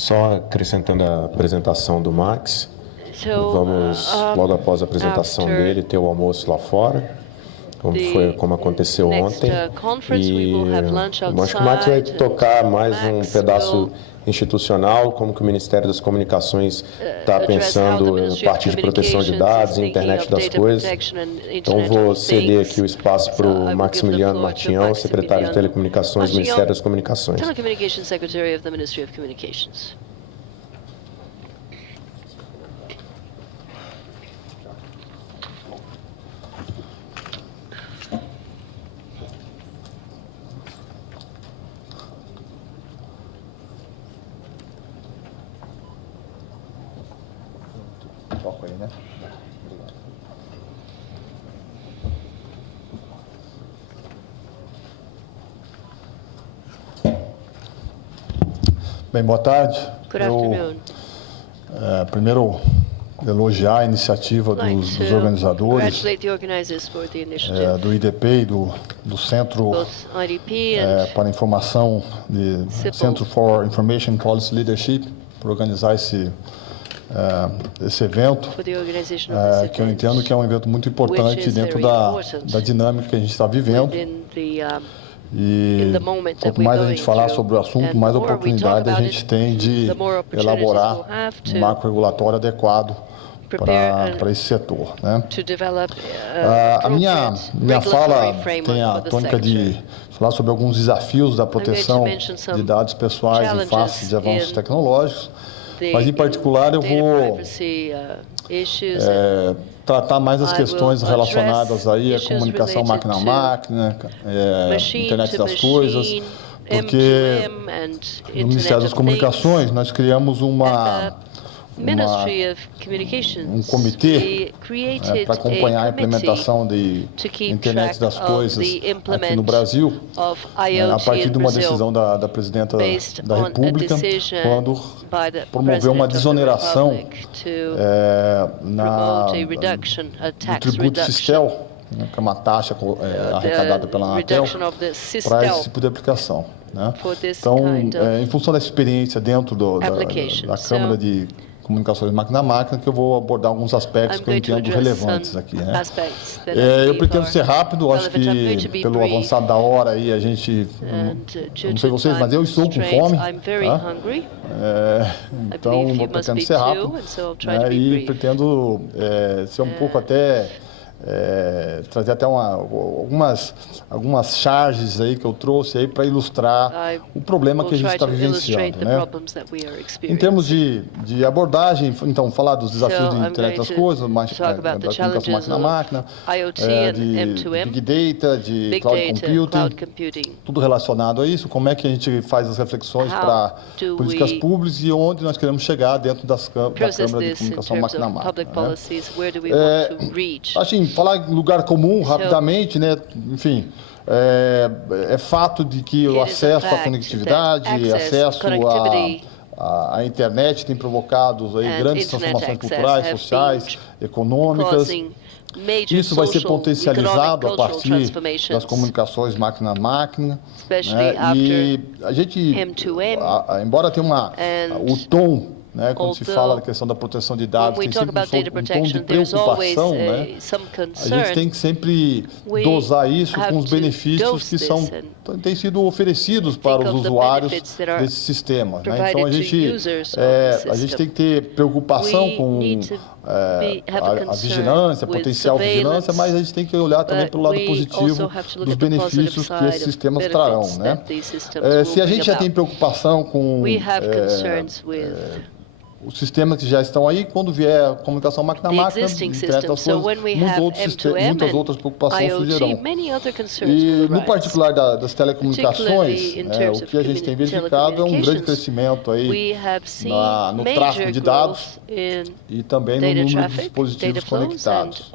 Só acrescentando a apresentação do Max, vamos, logo após a apresentação dele, ter o almoço lá fora, como aconteceu ontem. E acho que o Max vai tocar mais um pedaço institucional, como que o Ministério das Comunicações está pensando em parte de proteção de dados, internet das coisas. Então, vou ceder aqui o espaço para o Maximiliano Martinhão, secretário de Telecomunicações do Ministério das Comunicações. Telecommunications Secretary of the Ministry of Communications. Toco aí, né? Bem, boa tarde. Good afternoon. Primeiro, elogiar a iniciativa dos organizadores, Congratulate the organizers for the initiative. do IDP e do Centro Both IDP and para Informação, Centro for Information Policy Leadership, por organizar esse evento, for the organization of this que eu event, entendo que é um evento muito importante dentro da dinâmica que a gente está vivendo. within the, E quanto mais a gente falar sobre o assunto, mais oportunidade a gente tem de elaborar um marco regulatório adequado para esse setor, né? to develop A minha fala regulatory tem a framework for the tônica de sector. falar sobre alguns desafios da proteção mention some de dados pessoais em challenges face de avanços in tecnológicos, The mas em particular eu data vou privacy, issues tratar mais as I questões will relacionadas aí à issues comunicação related máquina a to máquina, machine internet to das coisas, machine, porque M2M and no Internet Ministério das of Comunicações Things. nós criamos Ministry of Communications, comitê, we created para acompanhar a a committee implementação de to keep internet track das of coisas the aqui no implement Brasil, of a IoT partir de in uma Brazil, decisão da presidenta based da on a República, decision quando by the promoveu uma President of the desoneração Republic to promote a reduction, a do tax tributo reduction, Sistel, né, que é uma taxa arrecadada pela Anatel, reduction of the para Sistel esse tipo de aplicação, né? for this Então, kind of em função da experiência dentro application. da Câmara de Comunicações máquina a máquina, que eu vou abordar alguns aspectos I'm que eu going to entendo address relevantes some aqui, né? aspects that I Eu believe pretendo are ser rápido, acho relevant. I'm going to que be pelo brief. avançado da hora aí a gente, Due não sei to vocês, mas eu estou com time fome, constraints, I'm very tá? hungry. Então believe you eu must pretendo be ser too, rápido, and so I'll try to né? be E brief. pretendo ser um pouco até trazer até algumas charges aí que eu trouxe aí para ilustrar o problema que a gente está vivenciando, né? Em termos de abordagem, então, falar dos desafios de internet das coisas, da comunicação máquina a máquina, de Big Data, de Cloud Computing, tudo relacionado a isso, como é que a gente faz as reflexões para políticas públicas e onde nós queremos chegar dentro da Câmara de Comunicação máquina a máquina, né? Assim, falar em lugar comum, rapidamente, né? Enfim, é fato de que o acesso à conectividade, acesso à internet tem provocado aí grandes transformações culturais, sociais, econômicas. Isso vai ser potencializado a partir das comunicações máquina a máquina, né? E a gente, embora tenha o tom, né, quando se fala da questão da proteção de dados, tem sempre um tom de preocupação, né? A gente tem que sempre dosar isso com os benefícios que têm sido oferecidos para os usuários desse sistema, né? Então a gente tem que ter preocupação com a vigilância, a potencial vigilância, mas a gente tem que olhar também pelo lado positivo dos benefícios que esses sistemas trarão, né? Se a gente já tem preocupação com os sistemas que já estão aí, quando vier a comunicação máquina a máquina, internet das coisas, muitas outras preocupações surgirão. E no particular das telecomunicações, o que a gente tem verificado é um grande crescimento aí no tráfego de dados e também no número de dispositivos conectados.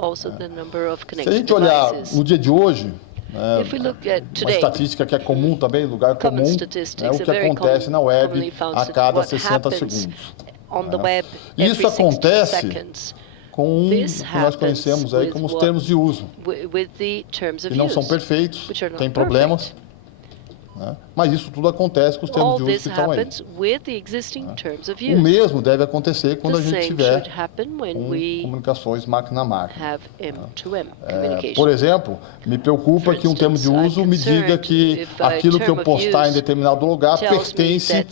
Se a gente olhar no dia de hoje, uma estatística que é comum também, lugar comum, é o que acontece na web a cada 60 segundos. Isso acontece com o que nós conhecemos aí como os termos de uso, que não são perfeitos, têm problemas, né? Mas isso tudo acontece com os termos de uso que estão aí. O mesmo deve acontecer quando a gente tiver comunicações máquina a máquina. Por exemplo, me preocupa que um termo de uso me diga que aquilo que eu postar em determinado lugar pertence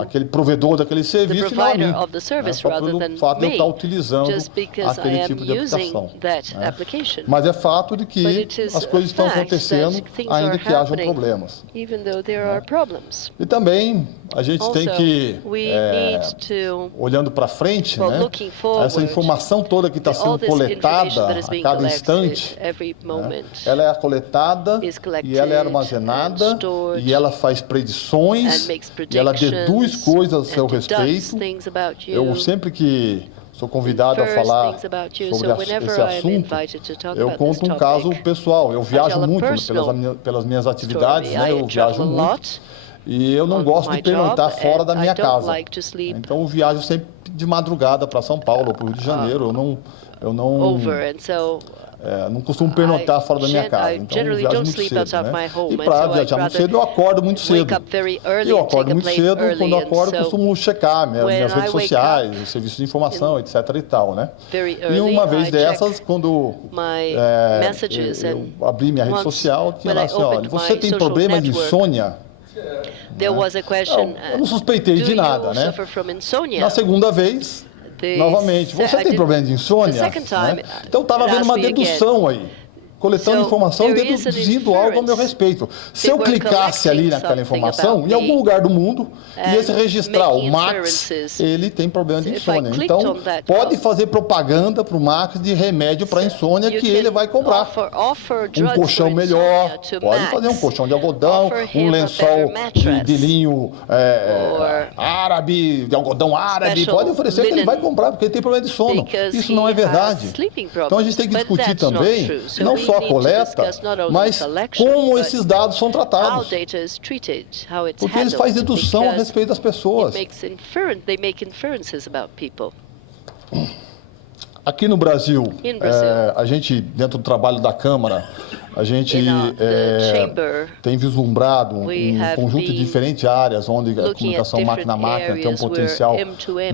àquele provedor daquele serviço e não a mim, só pelo fato de eu estar utilizando aquele tipo de aplicação. Mas é fato de que as coisas estão acontecendo ainda que hajam problemas. E também a gente tem que, olhando para frente, né, essa informação toda que está sendo coletada a cada instante, né, ela é coletada e ela é armazenada e ela faz predições e ela deduz coisas a seu respeito. Eu sempre que sou convidado a falar sobre esse assunto, eu conto um caso pessoal. Eu viajo muito pelas minhas atividades, né? Eu viajo muito e eu não gosto de pernoitar fora da minha casa. Então eu viajo sempre de madrugada para São Paulo ou para o Rio de Janeiro. Eu não costumo pernoitar fora da minha casa, então eu viajo muito cedo, né? E para viajar muito cedo, eu acordo muito cedo. E eu acordo muito cedo, quando eu acordo, eu costumo checar minhas redes sociais, serviços de informação, etc. e tal, né? E uma vez dessas, quando eu abri minha rede social, tinha lá assim, olha, você tem problema de insônia? Eu não suspeitei de nada, né? Na segunda vez, novamente, você tem problema de insônia? Né? Então estava havendo uma dedução aí, coletando informação e deduzindo algo ao meu respeito. Se eu clicasse ali naquela informação, em algum lugar do mundo, ia se registrar o Max, ele tem problema de insônia. Então, pode fazer propaganda para o Max de remédio para insônia que ele vai comprar. Um colchão melhor, pode fazer um colchão de algodão, um lençol de linho árabe, de algodão árabe, pode oferecer que ele vai comprar, porque ele tem problema de sono. Isso não é verdade. Então, a gente tem que discutir também, não só a coleta, mas como esses dados são tratados. Porque eles fazem dedução a respeito das pessoas. Aqui no Brasil, a gente, dentro do trabalho da Câmara, a gente tem vislumbrado um conjunto de diferentes áreas onde a comunicação máquina a máquina tem um potencial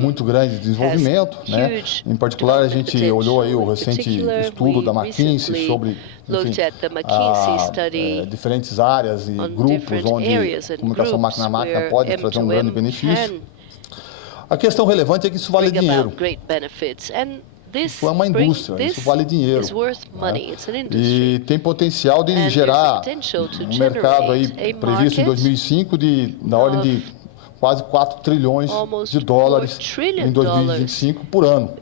muito grande de desenvolvimento, né? Em particular, a gente olhou aí o recente estudo da McKinsey sobre diferentes áreas e grupos onde a comunicação máquina a máquina pode trazer um grande benefício. A questão relevante é que isso vale dinheiro. Isso é uma indústria, isso vale dinheiro, né? E tem potencial de gerar um mercado aí previsto em 2005 da ordem de quase 4 trilhões de dólares em 2025 por ano.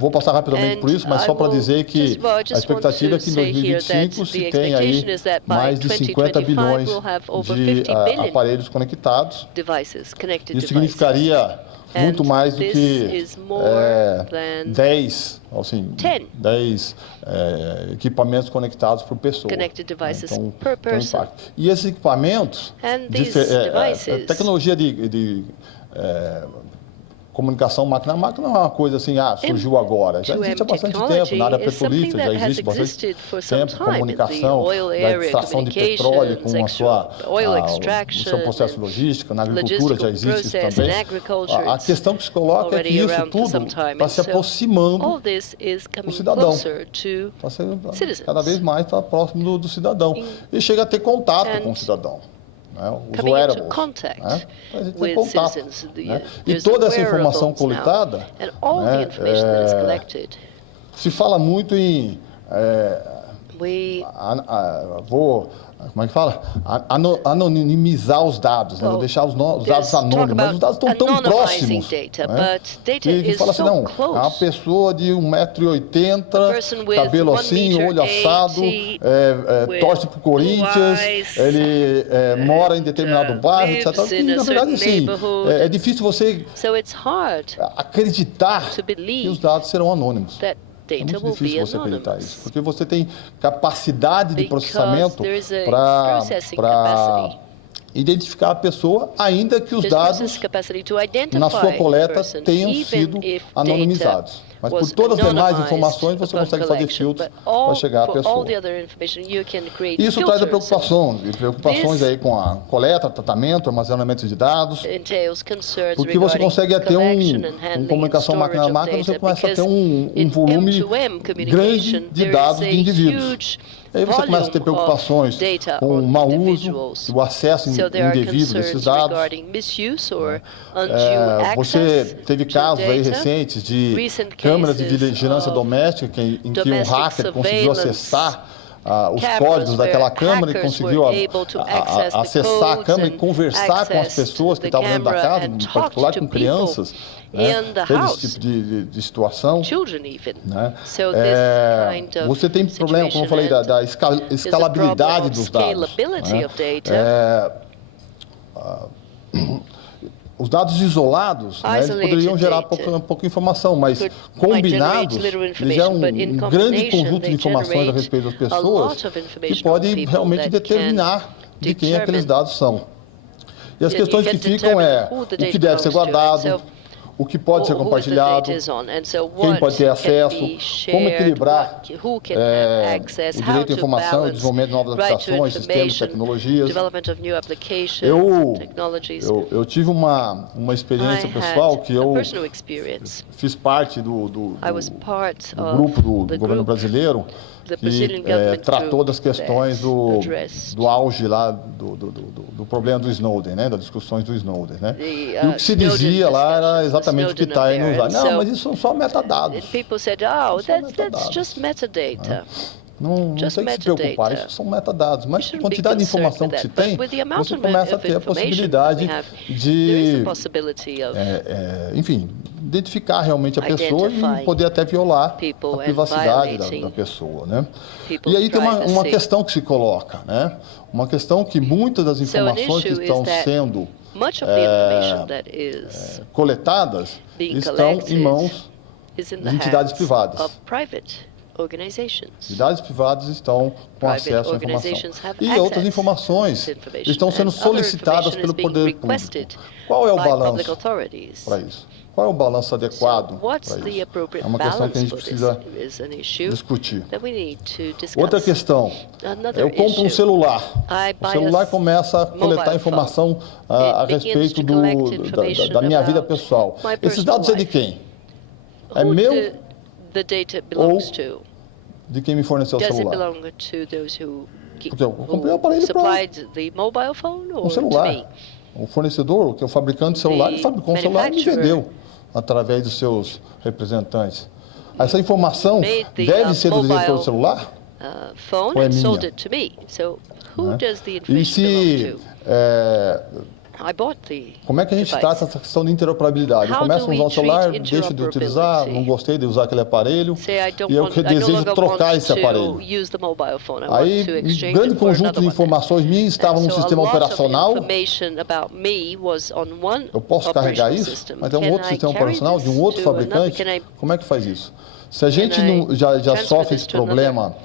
Vou passar rapidamente por isso, mas só para dizer que a expectativa é que em 2025 se tenha aí mais de 50 bilhões de aparelhos conectados. Isso significaria muito mais do que 10 equipamentos conectados por pessoa. Então, tem um impacto. E esses equipamentos, tecnologia de comunicação máquina a máquina não é uma coisa assim, surgiu agora. Já existe há bastante tempo, na área petrolífera já existe bastante tempo, comunicação da extração de petróleo com o seu processo logístico, na agricultura já existe isso também. A questão que se coloca é que isso tudo está se aproximando do cidadão, cada vez mais está próximo do cidadão e chega a ter contato com o cidadão. Os wearables, né? A gente tem contato, né? E toda essa informação coletada, se fala muito em como é que fala? Anonimizar os dados, né? Deixar os dados anônimos, mas os dados estão tão próximos, né? Que fala assim, não, é uma pessoa de 1,80 m, cabelo assim, olho assado, torce pro Corinthians, ele mora em determinado bairro, etc. E, na verdade, assim, é difícil você acreditar que os dados serão anônimos. É muito difícil você acreditar isso, porque você tem capacidade de processamento para identificar a pessoa, ainda que os dados na sua coleta tenham sido anonimizados. Mas por todas as demais informações você consegue fazer filtros para chegar à pessoa. Isso traz preocupações aí com a coleta, tratamento, armazenamento de dados, porque você consegue ter uma comunicação máquina a máquina, você começa a ter um volume grande de dados de indivíduos. Aí você começa a ter preocupações com o mau uso, o acesso indevido desses dados. Você teve casos aí recentes de câmeras de vigilância doméstica em que um hacker conseguiu acessar os códigos daquela câmera e conseguiu acessar a câmera e conversar com as pessoas que estavam dentro da casa, em particular com crianças. Né? Teve esse tipo de situação. Né? Você tem problema, como eu falei, da escalabilidade dos dados. Né? Os dados isolados, né, eles poderiam gerar pouca informação, mas combinados, eles geram um grande conjunto de informações a respeito das pessoas que pode realmente determinar de quem aqueles dados são. E as questões que ficam o que deve ser guardado, o que pode ser compartilhado, quem pode ter acesso, como equilibrar o direito à informação, o desenvolvimento de novas aplicações, sistemas, tecnologias. Eu tive uma experiência pessoal que eu fiz parte do grupo do governo brasileiro que tratou das questões do auge lá do problema do Snowden, né, das discussões do Snowden, né? E o que se dizia lá era exatamente o que está aí nos dados. Não, mas isso são só metadados. Não tem que se preocupar, isso são metadados. Mas a quantidade de informação que se tem, você começa a ter a possibilidade de, enfim, identificar realmente a pessoa e poder até violar a privacidade da pessoa, né? E aí tem uma questão que se coloca, né? Uma questão que muitas das informações que estão sendo coletadas estão em mãos de entidades privadas. Entidades privadas estão com acesso à informação. E outras informações estão sendo solicitadas pelo poder público. Qual é o balanço para isso? Qual é o balanço adequado para isso? É uma questão que a gente precisa discutir. Outra questão, eu compro um celular. O celular começa a coletar informação a respeito da minha vida pessoal. Esses dados é de quem? É meu ou de quem me forneceu o celular? Porque eu comprei um aparelho para um celular. O fornecedor, que é o fabricante de celular, ele fabricou um celular e me vendeu através dos seus representantes. Essa informação deve ser do diretor do celular? Ou é minha? E se... como é que a gente trata essa questão de interoperabilidade? Começa a usar o celular, deixa de utilizar, não gostei de usar aquele aparelho, e eu desejo trocar esse aparelho. Aí, um grande conjunto de informações minhas estavam no sistema operacional. Eu posso carregar isso, mas é um outro sistema operacional de um outro fabricante. Como é que faz isso? Se a gente já sofre esse problema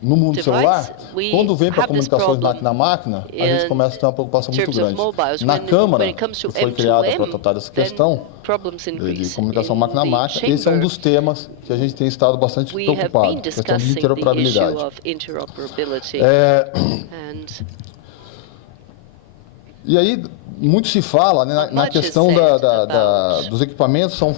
no mundo celular, quando vem para comunicações máquina a máquina, a gente começa a ter uma preocupação muito grande. Na Câmara, que foi criada para tratar dessa questão de comunicação máquina a máquina, esse é um dos temas que a gente tem estado bastante preocupado, a questão de interoperabilidade. E aí, muito se fala, né, na questão dos equipamentos, são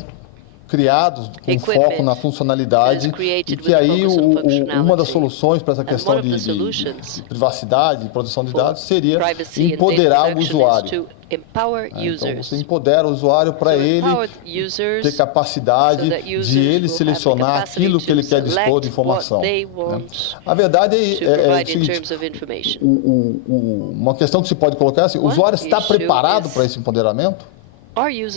criados com foco na funcionalidade e que aí uma das soluções para essa questão de privacidade e proteção de dados seria empoderar o usuário. Então você empodera o usuário para ele ter capacidade de ele selecionar aquilo que ele quer dispor de informação. Né? A verdade é o seguinte, uma questão que se pode colocar é assim, o usuário está preparado para esse empoderamento?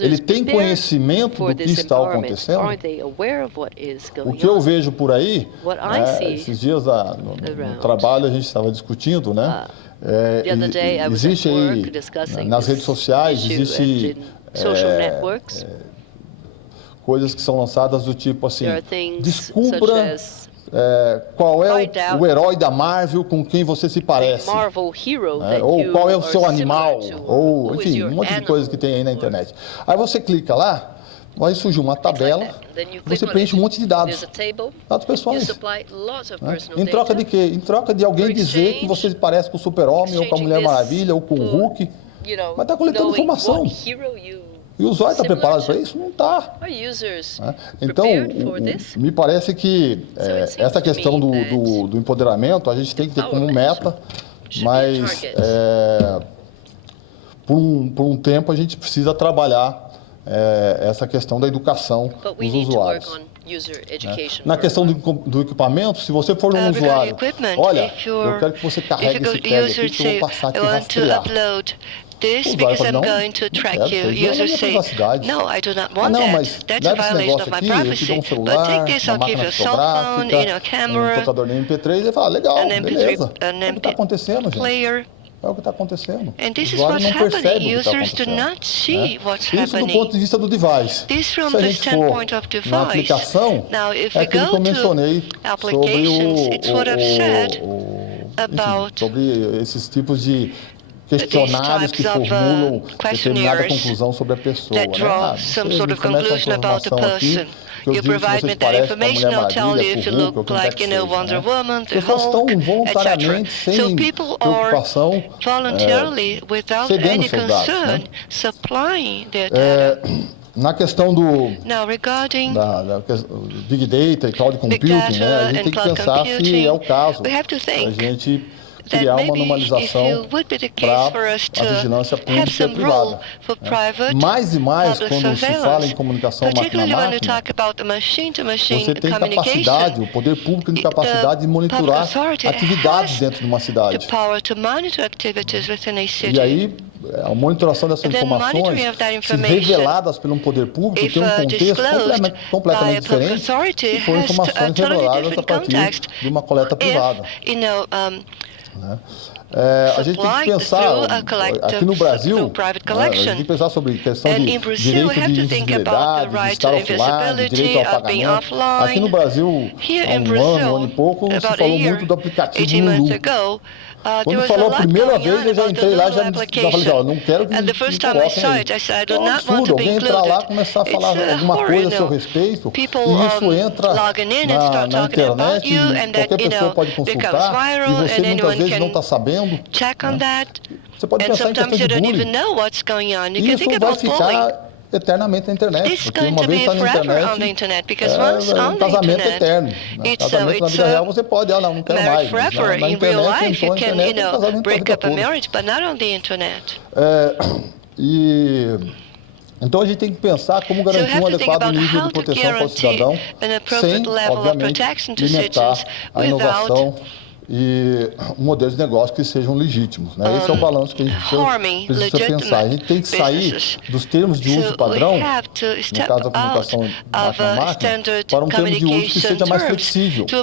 Ele tem conhecimento do que está acontecendo? O que eu vejo por aí, esses dias no trabalho a gente estava discutindo, né? Existe aí, nas redes sociais, existe coisas que são lançadas do tipo assim, descubra qual é o herói da Marvel com quem você se parece, ou qual é o seu animal, ou enfim, um monte de coisas que tem aí na internet. Aí você clica lá vai surgir uma tabela, você preenche um monte de dados pessoais. Em troca de quê? Em troca de alguém dizer que você parece com o Super-Homem, ou com a Mulher Maravilha, ou com o Hulk, mas está coletando informação. E o usuário está preparado para isso? Não está. Então, me parece que essa questão do empoderamento, a gente tem que ter como meta, mas por um tempo a gente precisa trabalhar essa questão da educação dos usuários. Na questão do equipamento, se você for um usuário, olha, eu quero que você carregue esse tag aqui que eu vou passar aqui rastrear. This because I'm going to track you. Users say, no, I do not want that. That's a violation of my privacy. But take this, I'll give you a cell phone, camera, tocador de MP3, ele fala, legal, beleza. an É o que está acontecendo, gente. player. É o que está acontecendo. And this O is usuário what's não percebe happening. o que está Users do acontecendo. not see what's Isso do ponto happening. de vista do device. This from Se a the gente for standpoint of na device. aplicação, Now, if é we aquilo que go eu mencionei to applications, it's what I've said about sobre esses tipos de questionários que formulam determinada conclusão sobre a pessoa. that draw some sort of conclusion about the person. You provide me that information, I'll tell you if you look like, Wonder Woman, the Hulk, etc. So people are voluntarily, without any concern, supplying their data. Na questão Now, regarding da Big Data e Cloud Computing, a gente tem que pensar se é o caso we have to a think gente that criar uma maybe if normalização it would be the case for para us a vigilância to have pública e some rule privada. for private Mais e mais, public quando se fala em surveillance, comunicação particularly when we máquina-máquina, talk about the machine-to-machine você tem communication, capacidade, o poder público tem capacidade de monitorar authority atividades has dentro de uma the cidade. power to monitor activities within a city. E aí, a monitoração dessas And then informações, monitoring of that se information, reveladas pelo poder público, if tem um contexto disclosed by completamente a public diferente authority, se for has informações a totally reveladas a different partir context. de uma coleta privada. If, Né? A gente tem que pensar, aqui no Brasil, a gente tem que pensar sobre questão de direito de invisibilidade, de estar offline, de direito ao pagamento. Aqui no Brasil, há um ano e pouco, se falou muito do aplicativo Lulu. Quando falou a primeira vez, eu já entrei lá e já falei, ó, não quero que me coloquem aí. É um absurdo alguém entrar lá e começar a falar alguma coisa a seu respeito, e isso entra na internet, e qualquer pessoa pode consultar, e você muitas vezes não está sabendo. Né? Você pode pensar em questão de bullying. Isso vai ficar eternamente na internet, porque uma vez está na internet, é um casamento eterno. Casamento na vida real você pode, não quero mais. Na internet, entrou na internet, é um casamento para a vida toda. Então a gente tem que pensar como garantir um adequado nível de proteção para o cidadão, sem, obviamente, limitar a inovação e modelos de negócio que sejam legítimos. Né? Esse é o balanço que a gente precisa pensar. A gente tem que sair dos termos de uso padrão, no caso da comunicação máquina-máquina, para um termo de uso que seja mais flexível, que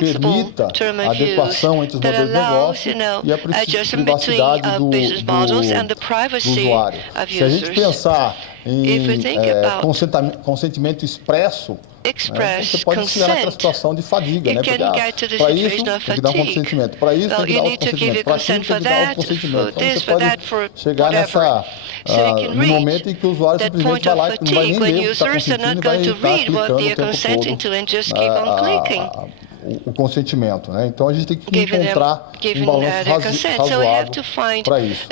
permita a adequação entre os modelos de negócio e a privacidade do usuário. Se a gente pensar em consentimento expresso, você pode chegar naquela situação de fadiga, né? Porque para isso tem que dar um consentimento, para isso tem que dar outro consentimento, para aquilo tem que dar outro consentimento. Então você pode chegar no momento em que o usuário simplesmente vai lá e não vai nem ler o que está consentindo e vai estar clicando o tempo todo o consentimento, né? Então a gente tem que encontrar um balanço razoável para isso.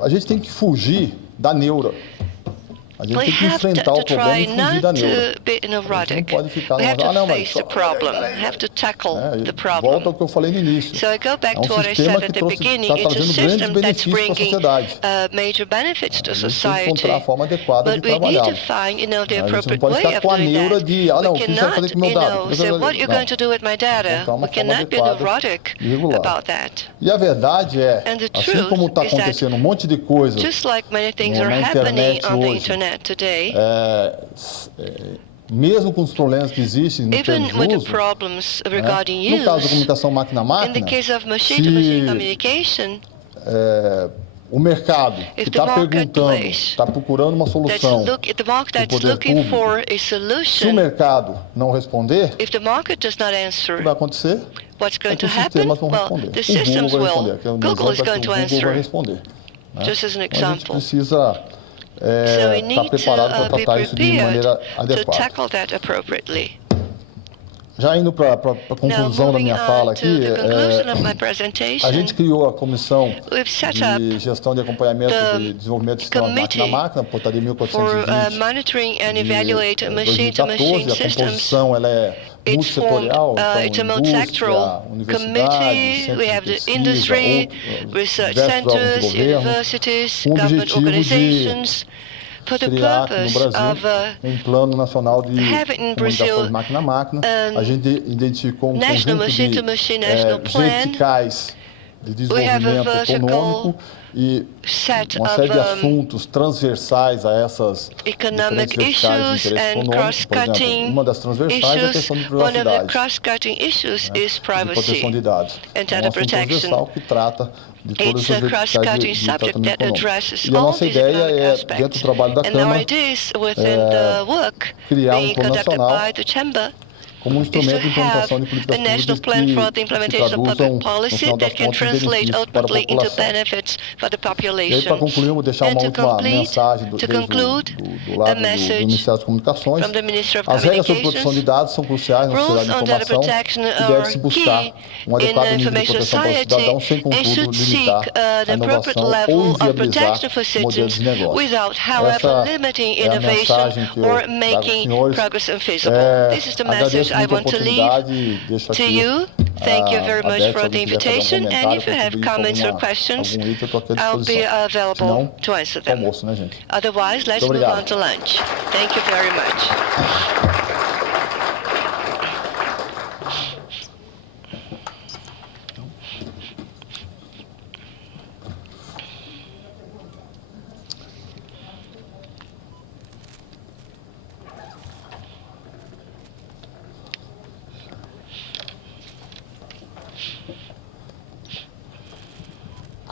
A gente tem que fugir da neura. A gente tem que enfrentar o problema e fugir da neura. A gente não pode ficar volta ao que eu falei no início. É um sistema que está trazendo grandes benefícios para a sociedade. A gente tem que encontrar a forma adequada de trabalhar. A gente não pode ficar com a neura de, não, o que você vai fazer com o meu dado? Não, encontrar uma forma adequada e regular. E a verdade é, assim como está acontecendo um monte de coisa na internet hoje, mesmo com os problemas que existem no termo de uso, no caso da comunicação máquina-máquina, o mercado que está perguntando, está procurando uma solução do poder público, se o mercado não responder, o que vai acontecer? É que os sistemas vão responder. O Google vai responder. O Google vai responder. Né? Então, a gente precisa estar preparado para tratar isso de maneira adequada. Já indo para a conclusão da minha fala aqui, a gente criou a Comissão de Gestão de Acompanhamento de Desenvolvimento do Sistema Máquina-Máquina, portaria 1420 de 2014. A composição ela é multissetorial, então indústria, universidade, centros de pesquisa, diversos órgãos de governo, com o objetivo de criar aqui no Brasil um plano nacional de comunicação de máquina-máquina. A gente identificou um conjunto de verticais de desenvolvimento econômico e uma série de assuntos transversais a essas diferentes verticais de interesse econômico. Por exemplo, uma das transversais é a questão de privacidade, de proteção de dados. É um assunto transversal que trata de todas as verticais de tratamento econômico. E a nossa ideia é, dentro do trabalho da Câmara, criar um plano nacional como um instrumento de implementação de políticas públicas que se traduzam, no final das contas, em benefícios para a população. E aí, para concluir, eu vou deixar uma última mensagem do lado do Ministério das Comunicações. As regras sobre proteção de dados são cruciais na sociedade de informação e deve-se buscar um adequado nível de proteção para o cidadão, sem, contudo, limitar a inovação ou inviabilizar modelos de negócio. Essa é a mensagem que eu trago aos senhores. Agradeço I want to leave to you. Thank you very much for the invitation. And if you have comments or questions, I'll be available to answer them. Otherwise, let's move on to lunch. Thank you very much.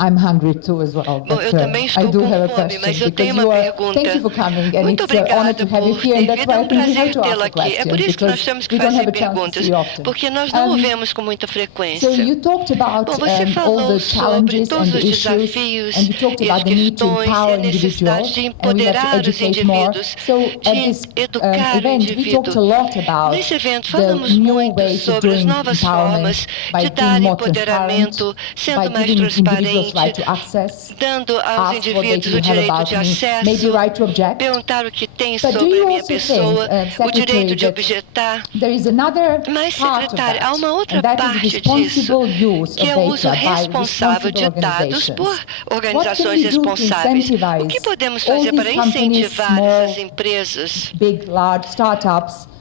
I'm hungry too as well. Bom, eu também estou com fome, mas eu tenho uma pergunta. Muito obrigada por vir, é um prazer tê-la aqui. É por isso que nós temos que fazer perguntas, porque nós não o vemos com muita frequência. Bom, você falou sobre todos os desafios e as questões e a necessidade de empoderar os indivíduos, de educar o indivíduo. Nesse evento falamos muito sobre as novas formas de dar empoderamento, sendo mais transparente, dando aos indivíduos o direito de acesso, perguntar o que tem sobre a minha pessoa, o direito de objetar. Mas, secretária, há uma outra parte disso, que é o uso responsável de dados por organizações responsáveis. O que podemos fazer para incentivar essas empresas,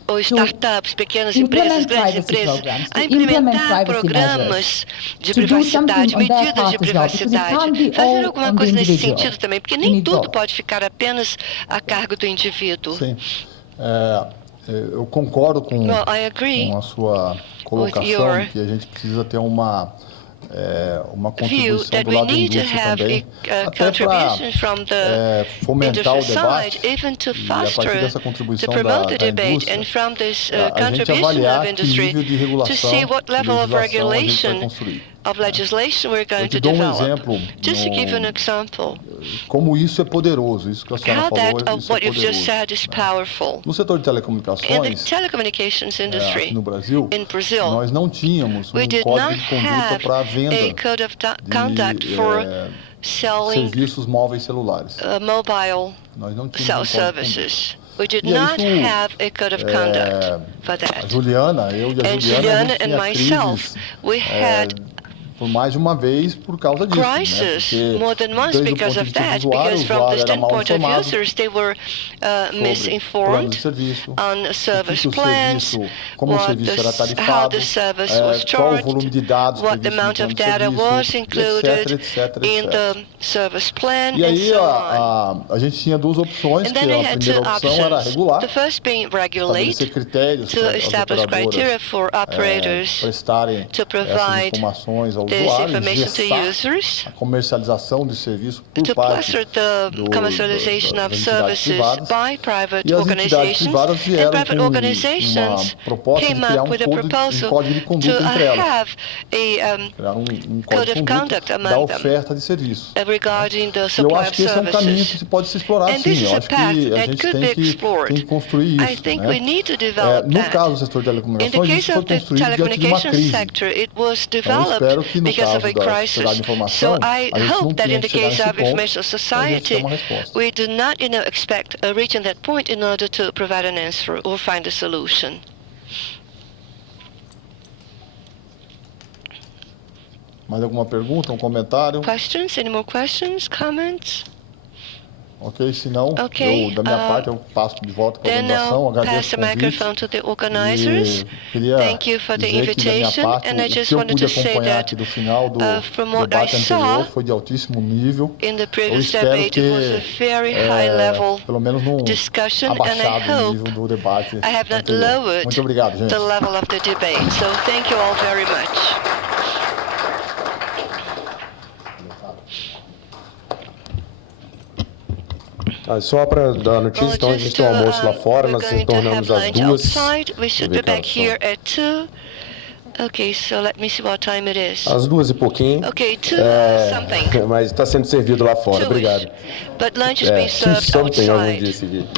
ou startups, pequenas empresas, grandes empresas, a implementar programas de privacidade, medidas de privacidade, fazer alguma coisa nesse sentido também, porque nem tudo pode ficar apenas a cargo do indivíduo. Sim. Eu concordo com a sua colocação, que a gente precisa ter uma contribuição do lado da indústria também, até para fomentar o debate e, a partir dessa contribuição da indústria, a gente avaliar que nível de regulação, a gente vai construir. Eu te dou um exemplo, como isso é poderoso, isso que a senhora falou, isso é poderoso. No setor de telecomunicações, no Brasil, nós não tínhamos um código de conduta para a venda de serviços móveis celulares. Nós não tínhamos um código de conduta. We did not have a code of conduct for that. A Juliana, eu e a Juliana and myself, we had por mais de uma vez por causa disso, crisis, more than once because of that, because from the standpoint of users, they were misinformed on service plans, how the service was charged, what the amount of data was included in the service plan, and so on. A gente tinha duas opções, que a primeira opção era regular, estabelecer critérios to establish criteria for operators prestarem to provide informações this usuário, information to engessar users, a comercialização de serviço por to parte cluster the commercialization das of entidades services privadas. by private E as entidades organizations, privadas and vieram private com uma organizations proposta de came criar up with a um proposal código de to conduta entre elas. have Criar code um código of de conduct conduta among da them oferta de serviço. regarding the E eu supply acho of que esse é um caminho que services. se pode se explorar And sim. this is Eu a acho que path a that gente could be explored. tem que construir I isso. think Né? we need to develop No that. caso do setor de In the telecomunicações, case isso foi of the construído diante de uma telecommunications crise. sector, it was Então, eu espero developed que no because caso of a da sociedade crisis. de informação, So I a gente não hope that tenha in the que chegar case nesse of ponto information para a gente ter society, uma resposta. we do not, expect reaching that point in order to provide an answer or find a solution. Mais alguma pergunta, um comentário? Questions? Any more questions? Comments? Ok, se não, Okay, da minha parte, eu passo de volta para a Then organização, I'll agradeço pass the o convite. microphone to the organizers. E queria Thank you for the dizer que da minha invitation, parte, and I o just que eu wanted pude to say acompanhar that aqui do final do from what debate I saw anterior foi de altíssimo nível. in the Eu previous espero debate, it was a very high level pelo menos não discussion, and I abaixado o hope nível do debate I have not anterior. lowered Muito obrigado, gente. the level of the debate. So thank you all very much. Só para dar notícia, então a gente tem um almoço lá fora, nós retornamos às 2. We should be back here at 2. Okay, so let me see what time it is. Às 2 e pouquinho. Okay, 2 something. Mas está sendo servido lá fora. Obrigado. But lunch is being served something, algum outside. dia esse vídeo.